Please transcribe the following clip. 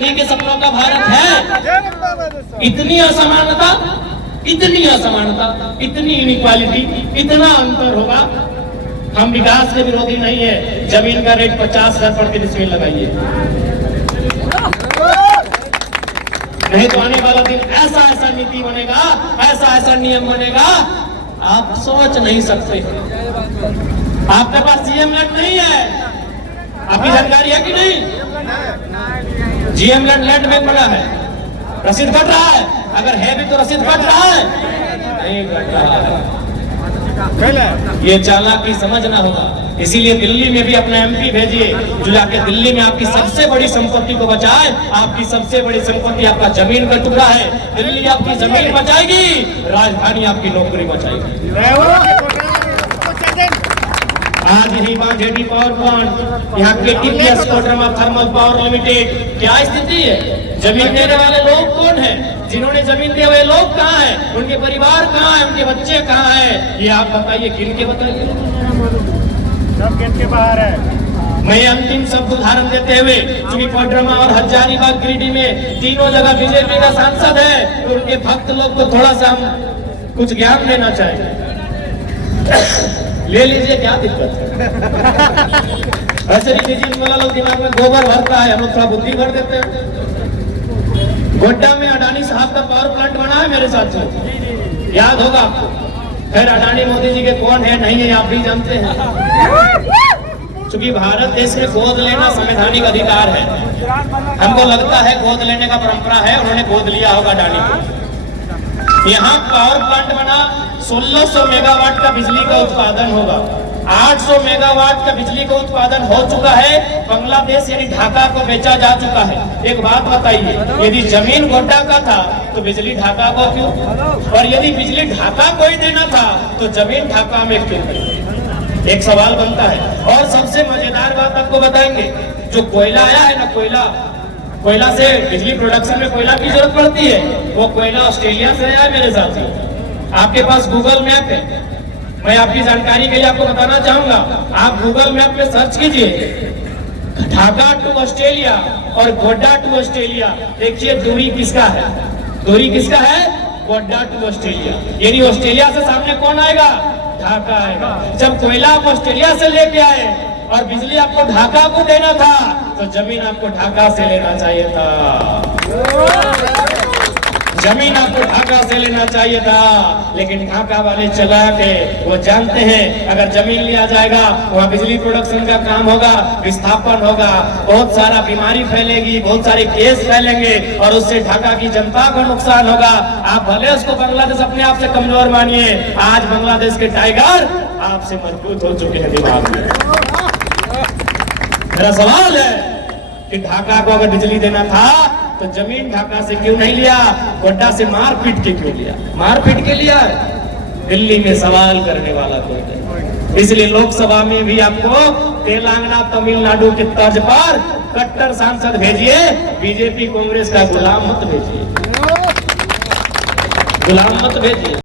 गांधी के सपनों का भारत है। इतनी असमानता, इतनी असमानता, इतनी इनइक्वालिटी, इतना अंतर होगा। हम विकास के विरोधी नहीं है। जमीन का रेट 50,000 प्रति डिसमिल लगाइए, नहीं तो आने वाला दिन ऐसा ऐसा नीति बनेगा, ऐसा ऐसा नियम बनेगा, आप सोच नहीं सकते। आपके पास जीएम लैंड नहीं है, आपकी जानकारी है कि नहीं? जीएम लैंड में पड़ा है, रसीद कट रहा है। अगर है भी तो रसीद कट रहा है, नहीं कट रहा है। ये चालाकी समझना होगा। इसीलिए दिल्ली में भी अपना एमपी भेजिए जो जाके दिल्ली में आपकी सबसे बड़ी संपत्ति को बचाए। आपकी सबसे बड़ी संपत्ति आपका जमीन का टुकड़ा है। दिल्ली आपकी जमीन बचाएगी, राजधानी आपकी नौकरी बचाएगी। आज यही जेडी पावर प्लांट, यहाँ KTPS Koderma thermal power limited, क्या स्थिति है? जमीन देने वाले लोग कौन हैं? जिन्होंने जमीन दिए हुए लोग कहाँ हैं? उनके परिवार कहाँ हैं? उनके बच्चे कहाँ हैं? ये आप बताइए, गिन के बताइए। सब गिन के बाहर है। मैं अंतिम शब्द उदाहरण देते हुए, क्योंकि कोडरमा और हजारीबाग गिरिडीह में तीनों जगह बीजेपी का सांसद है, तो उनके भक्त लोग को थोड़ा सा हम कुछ ज्ञान देना चाहिए। ले लीजिए, क्या दिक्कत है? ऐसे लीजिए, वाला लोग दिमाग में गोबर भरता है, हम लोग थोड़ा बुद्धि भर देते हैं। गोड्डा में अडानी साहब का पावर प्लांट बना है मेरे साथ से, याद होगा आपको। फिर अडानी मोदी जी के कौन है नहीं है आप भी जानते हैं। क्योंकि भारत देश में गोद लेना संवैधानिक अधिकार है। हमको लगता है गोद लेने का परंपरा है, उन्होंने गोद लिया होगा अडानी को। यहाँ पावर प्लांट बना, 1600 मेगावाट का बिजली का उत्पादन होगा। 800 मेगावाट का बिजली का उत्पादन हो चुका है। बांग्लादेश यानी ढाका को बेचा जा चुका है। एक बात बताइए, यदि जमीन गोड्डा का था तो बिजली ढाका को क्यों? और यदि बिजली ढाका को ही देना था तो जमीन ढाका में क्यों? एक सवाल बनता है। और सबसे मजेदार बात आपको बताएंगे, जो कोयला आया है ना, कोयला से बिजली प्रोडक्शन में कोयला की जरूरत पड़ती है, वो कोयला ऑस्ट्रेलिया से आया है मेरे साथी। आपके पास गूगल मैप है, मैं आपकी जानकारी के लिए आपको बताना चाहूंगा। आप गूगल मैप पे सर्च कीजिए ढाका टू ऑस्ट्रेलिया और गोड्डा टू ऑस्ट्रेलिया, देखिए दूरी किसका है? दूरी किसका है? Godda to Australia. यानी ऑस्ट्रेलिया से सामने कौन आएगा? ढाका आएगा। जब कोयला आप ऑस्ट्रेलिया से लेके आए और बिजली आपको ढाका को देना था, तो जमीन आपको ढाका से लेना चाहिए था। जमीन आपको ढाका से लेना चाहिए था। लेकिन ढाका वाले चालाक है, वो जानते हैं अगर जमीन लिया जाएगा वहाँ बिजली प्रोडक्शन का काम होगा, विस्थापन होगा, बहुत सारा बीमारी फैलेगी, बहुत सारे केस फैलेंगे और उससे ढाका की जनता को नुकसान होगा। आप भले उसको बांग्लादेश अपने आप से कमजोर मानिए, आज बांग्लादेश के टाइगर आपसे मजबूत हो चुके हैं दिमाग में। मेरा सवाल है कि ढाका को अगर बिजली देना था तो जमीन ढाका से क्यों नहीं लिया? गोड्डा से मार पीट के क्यों लिया? मार पीट के लिया। दिल्ली में सवाल करने वाला कोई नहीं। इसलिए लोकसभा में भी आपको तेलंगाना तमिलनाडु के तर्ज पर कट्टर सांसद भेजिए, बीजेपी कांग्रेस का गुलाम मत भेजिए, गुलाम मत भेजिए।